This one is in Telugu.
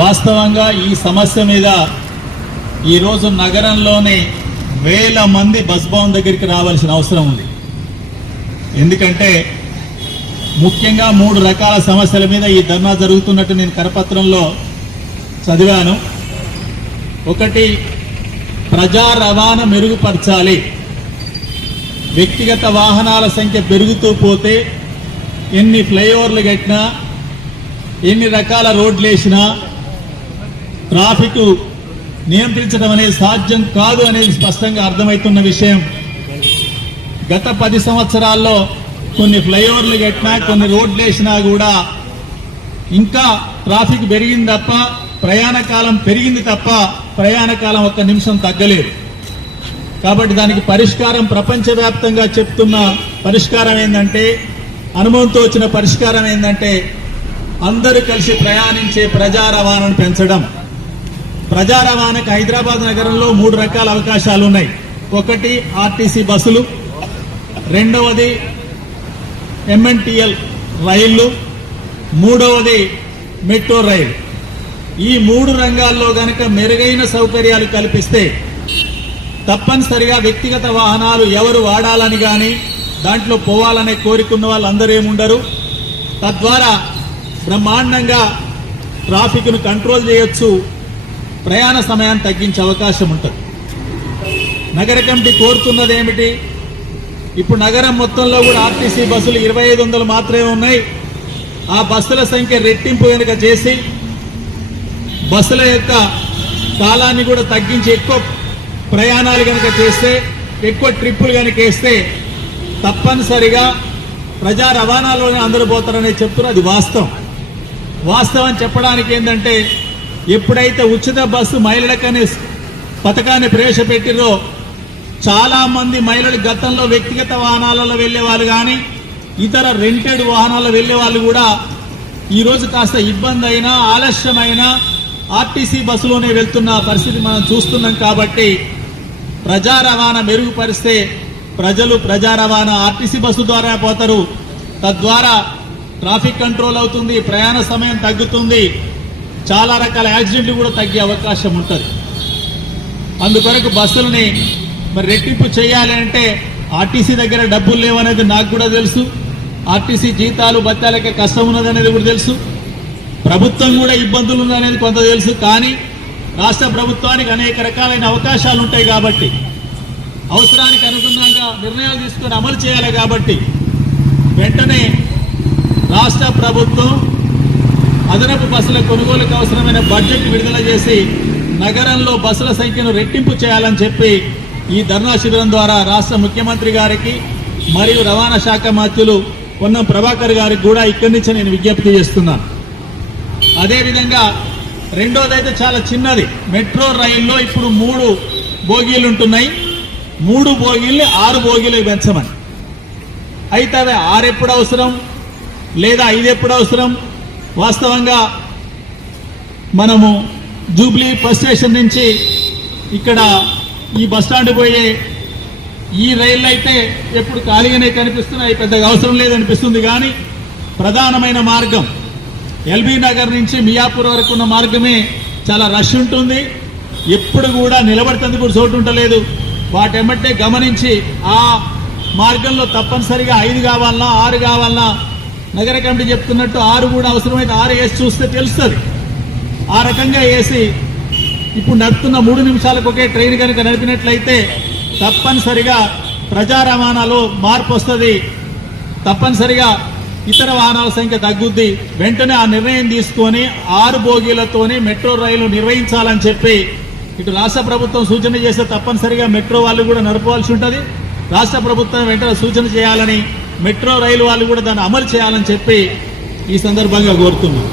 వాస్తవంగా ఈ సమస్య మీద ఈరోజు నగరంలోనే వేల మంది బస్ భవన్ దగ్గరికి రావాల్సిన అవసరం ఉంది. ఎందుకంటే ముఖ్యంగా 3 రకాల సమస్యల మీద ఈ ధర్నా జరుగుతున్నట్టు నేను కరపత్రంలో చదివాను. ఒకటి, ప్రజా రవాణా మెరుగుపరచాలి. వ్యక్తిగత వాహనాల సంఖ్య పెరుగుతూ పోతే ఎన్ని ఫ్లైఓవర్లు కట్టినా, ఎన్ని రకాల రోడ్లు వేసినా ట్రాఫిక్ నియంత్రించడం అనేది సాధ్యం కాదు అనేది స్పష్టంగా అర్థమవుతున్న విషయం. గత 10 సంవత్సరాల్లో కొన్ని ఫ్లైఓవర్లు కట్టినా, కొన్ని రోడ్లు వేసినా కూడా ఇంకా ట్రాఫిక్ పెరిగింది తప్ప, ప్రయాణ కాలం పెరిగింది తప్ప ప్రయాణ కాలం 1 నిమిషం తగ్గలేదు. కాబట్టి దానికి పరిష్కారం, ప్రపంచవ్యాప్తంగా చెప్తున్న పరిష్కారం ఏంటంటే, అనుభవంతో వచ్చిన పరిష్కారం ఏంటంటే అందరూ కలిసి ప్రయాణించే ప్రజా రవాణాను పెంచడం. ప్రజా రవాణాకు హైదరాబాద్ నగరంలో 3 రకాల అవకాశాలు ఉన్నాయి. ఒకటి ఆర్టీసీ బస్సులు, రెండవది ఎంఎన్టీఎల్ రైళ్లు, మూడవది మెట్రో రైలు. ఈ 3 రంగాల్లో గనక మెరుగైన సౌకర్యాలు కల్పిస్తే తప్పనిసరిగా వ్యక్తిగత వాహనాలు ఎవరు వాడాలని కానీ దాంట్లో పోవాలనే కోరికున్న వాళ్ళందరూ ఏముండరు. తద్వారా బ్రహ్మాండంగా ట్రాఫిక్ను కంట్రోల్ చేయొచ్చు, ప్రయాణ సమయాన్ని తగ్గించే అవకాశం ఉంటుంది. నగర కమిటీ కోరుతున్నది ఏమిటి? ఇప్పుడు నగరం మొత్తంలో కూడా ఆర్టీసీ బస్సులు 2500 మాత్రమే ఉన్నాయి. ఆ బస్సుల సంఖ్య రెట్టింపు కనుక చేసి బస్సుల యొక్క కాలాన్ని కూడా తగ్గించి ఎక్కువ ప్రయాణాలు కనుక చేస్తే, ఎక్కువ ట్రిప్పులు కనుక వేస్తే తప్పనిసరిగా ప్రజా రవాణాలోనే అందరూ పోతారనే చెప్తున్నారు. అది వాస్తవం చెప్పడానికి ఏంటంటే, ఎప్పుడైతే ఉచిత బస్సు మహిళలకనే పథకాన్ని ప్రవేశపెట్టిరో చాలా మంది మహిళలు గతంలో వ్యక్తిగత వాహనాలలో వెళ్లే వాళ్ళు కానీ ఇతర రెంటెడ్ వాహనాల్లో వెళ్లే వాళ్ళు కూడా ఈరోజు కాస్త ఇబ్బంది అయినా, ఆలస్యమైనా ఆర్టీసీ బస్సులోనే వెళ్తున్న పరిస్థితి మనం చూస్తున్నాం. కాబట్టి ప్రజా రవాణా మెరుగుపరిస్తే ప్రజలు ప్రజా రవాణా ఆర్టీసీ బస్సు ద్వారా పోతారు. తద్వారా ట్రాఫిక్ కంట్రోల్ అవుతుంది, ప్రయాణ సమయం తగ్గుతుంది, చాలా రకాల యాక్సిడెంట్లు కూడా తగ్గే అవకాశం ఉంటుంది. అందుకొరకు బస్సులని మరి రెట్టింపు చేయాలి అంటే ఆర్టీసీ దగ్గర డబ్బులు లేవనేది నాకు కూడా తెలుసు. ఆర్టీసీ జీతాలు బత్తాలకే కష్టం ఉన్నదనేది కూడా తెలుసు. ప్రభుత్వం కూడా ఇబ్బందులు ఉన్నదనేది కొంత తెలుసు. కానీ రాష్ట్ర ప్రభుత్వానికి అనేక రకాలైన అవకాశాలు ఉంటాయి కాబట్టి, అవసరానికి అనుగుణంగా నిర్ణయాలు తీసుకొని అమలు చేయాలి. కాబట్టి వెంటనే రాష్ట్ర ప్రభుత్వం అదనపు బస్సుల కొనుగోలుకు అవసరమైన బడ్జెట్ విడుదల చేసి నగరంలో బస్సుల సంఖ్యను రెట్టింపు చేయాలని చెప్పి ఈ ధర్నా శిబిరం ద్వారా రాష్ట్ర ముఖ్యమంత్రి గారికి మరియు రవాణా శాఖ మంత్రులు పొన్నం ప్రభాకర్ గారికి కూడా ఇక్కడి నుంచి నేను విజ్ఞప్తి చేస్తున్నాను. అదేవిధంగా రెండోదైతే చాలా చిన్నది, మెట్రో రైల్లో ఇప్పుడు 3 బోగీలు ఉంటున్నాయి. 3 బోగీల్ని 6 బోగీలు పెంచమని. అయితే అవి 6 ఎప్పుడు అవసరం లేదా 5 ఎప్పుడు అవసరం? వాస్తవంగా మనము జూబ్లీ బస్ స్టేషన్ నుంచి ఇక్కడ ఈ బస్టాండ్ పోయే ఈ రైళ్ళు అయితే ఎప్పుడు ఖాళీగానే కనిపిస్తున్నాయి, పెద్దగా అవసరం లేదనిపిస్తుంది. కానీ ప్రధానమైన మార్గం ఎల్బీ నగర్ నుంచి మియాపూర్ వరకు ఉన్న మార్గమే చాలా రష్ ఉంటుంది. ఎప్పుడు కూడా నిలబడుతుంది కూడా చోటు ఉండలేదు. వాటెమ్మటే గమనించి ఆ మార్గంలో తప్పనిసరిగా 5 కావాలన్నా 6 కావాలన్నా నగర కమిటీ చెప్తున్నట్టు 6 కూడా అవసరమైతే 6 వేసి చూస్తే తెలుస్తుంది. ఆ రకంగా వేసి ఇప్పుడు నడుపుతున్న 3 నిమిషాలకు ఒకే ట్రైన్ కనుక నడిపినట్లయితే తప్పనిసరిగా ప్రజా రవాణాలో మార్పు వస్తుంది. తప్పనిసరిగా ఇతర వాహనాల సంఖ్య తగ్గుద్ది. వెంటనే ఆ నిర్ణయం తీసుకొని 6 బోగీలతోనే మెట్రో రైలు నిర్వహించాలని చెప్పి ఇటు రాష్ట్ర ప్రభుత్వం సూచన చేస్తే తప్పనిసరిగా మెట్రో వాళ్ళు కూడా నడపవలసి ఉంటుంది. రాష్ట్ర ప్రభుత్వం వెంటనే సూచన చేయాలని, మెట్రో రైలు వాళ్ళు కూడా దాన్ని అమలు చేయాలని చెప్పి ఈ సందర్భంగా కోరుతున్నాం.